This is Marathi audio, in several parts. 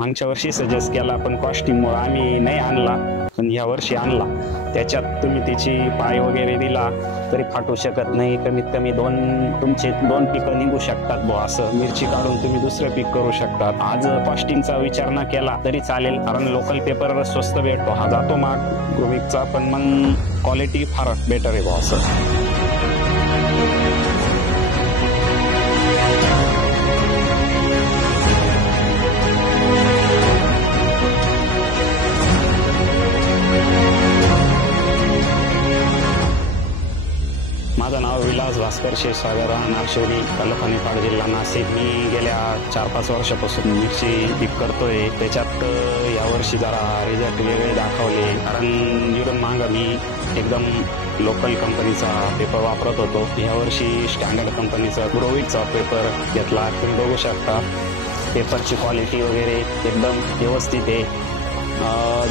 मागच्या वर्षी सजेस्ट केला पण कॉस्टिंगमुळे आम्ही नाही आणला, पण या वर्षी आणला। त्याच्यात तुम्ही त्याची पाय वगैरे दिला तरी फाटू शकत नाही। कमीत कमी तुमचे दोन पिकं निघू शकतात बुवा असं। मिरची काढून तुम्ही दुसरं पीक करू शकतात। आज कॉस्टिंगचा विचार न केला तरी चालेल, कारण लोकल पेपर स्वस्त भेटतो, हा जातो माग ग्रोविकचा, पण मग क्वालिटी फार बेटर आहे बुवा असं। माझं नाव विलास भास्कर क्षीरसागर, नागशेवडी, तालुका निफाड, जिल्हा नाशिक। मी गेल्या 4-5 वर्षापासून मिरची पीक करतोय। त्याच्यात यावर्षी जरा रिझल्ट वेगळे दाखवले, कारण इकडून मागं मी एकदम लोकल कंपनीचा पेपर वापरत होतो। यावर्षी स्टँडर्ड कंपनीचा ग्रोविकचा पेपर घेतला। तुम्ही बघू शकता पेपरची क्वालिटी वगैरे एकदम व्यवस्थित आहे।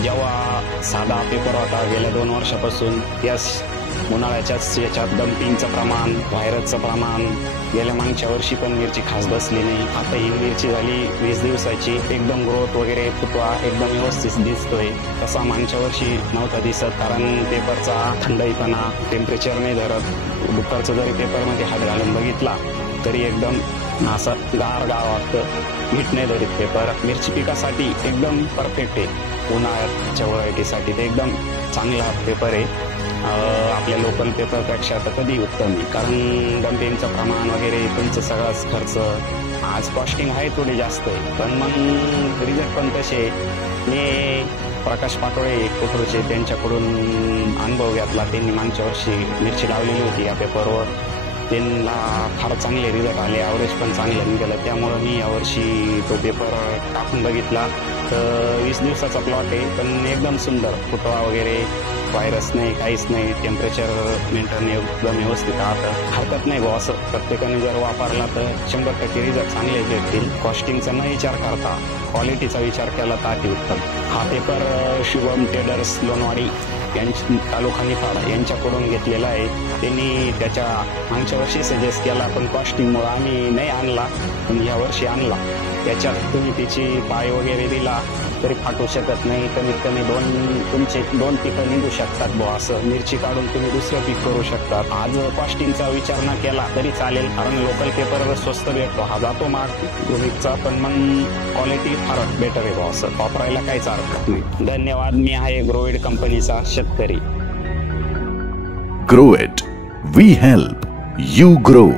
जेव्हा साधा पेपर होता गेल्या 2 वर्षापासून, यास उन्हाळ्याच्याच याच्यात डम्पिंगचं प्रमाण, व्हायरसचं प्रमाण, गेल्या मागच्या वर्षी पण मिरची खास बसली नाही। आता ही मिरची झाली 20 दिवसाची, एकदम ग्रोथ वगैरे फुटवा एकदम व्यवस्थित दिसतोय। तसा मागच्या वर्षी नव्हता दिसत, कारण पेपरचा थंडाईपणा, टेम्परेचर नाही धरत। दुपारचं जरी पेपरमध्ये हात घालून बघितला तरी एकदम असं गार वाटतं, मीठ नाही धरीत पेपर। मिरची पिकासाठी एकदम परफेक्ट आहे। उन्हाळ्याच्या व्हरायटीसाठी ते एकदम चांगला पेपर आहे। आपल्या लोकल पेपरपेक्षा तर कधी उत्तम आहे, कारण डम्पिंगचं प्रमाण वगैरे तुमचं सगळाच खर्च, आज कॉस्टिंग आहे थोडी जास्त आहे, पण मग रिझल्ट पण तसे। मी प्रकाश पाटोळे कोथरूडचे, त्यांच्याकडून अनुभव घेतला। त्यांनी मागच्या वर्षी मिरची लावलेली होती या पेपरवर, त्यांना फार चांगले रिझल्ट आले, ॲव्हरेज पण चांगलं निघालं। त्यामुळं मी यावर्षी तो पेपर टाकून बघितला तर 20 दिवसाचा प्लॉट आहे, पण एकदम सुंदर, फुटवा वगैरे, व्हायरस नाही, काहीच नाही, टेम्परेचर मेंटेन एकदम व्यवस्थित राहतं। हरकत नाही बुवा असं, प्रत्येकाने जर वापरला तर 100% रिझल्ट चांगले भेटतील। कॉस्टिंगचा न विचार करता क्वालिटीचा विचार केला तर अतिउत्तम। हा पेपर शुभम ट्रेडर्स लोणवाडी तालुका निफाड यांच्याकडून घेतलेला आहे। त्यांनी त्याच्या मागच्या वर्षी सजेस्ट केला, पण कॉस्टिंगमुळे आम्ही नाही आणला, पण या वर्षी आणला। त्याच्यात तुम्ही त्याची पाय वगैरे दिला तरी फाटू शकत नाही। कमीत कमी तुमचे दोन पिकं निघू शकतात बुवा असं। मिरची काढून तुम्ही दुसरं पीक करू शकतात। आज कॉस्टिंगचा विचार न केला तरी चालेल, कारण लोकल पेपर स्वस्त भेटतो, हा जातो माग ग्रोविकचा, पण मग क्वालिटी फार बेटर आहे बुवा असं। वापरायला काहीच हरकत नाही। धन्यवाद। मी आहे ग्रोविड कंपनीचा शेतकरी। ग्रोविड, वी हेल्प यू ग्रो।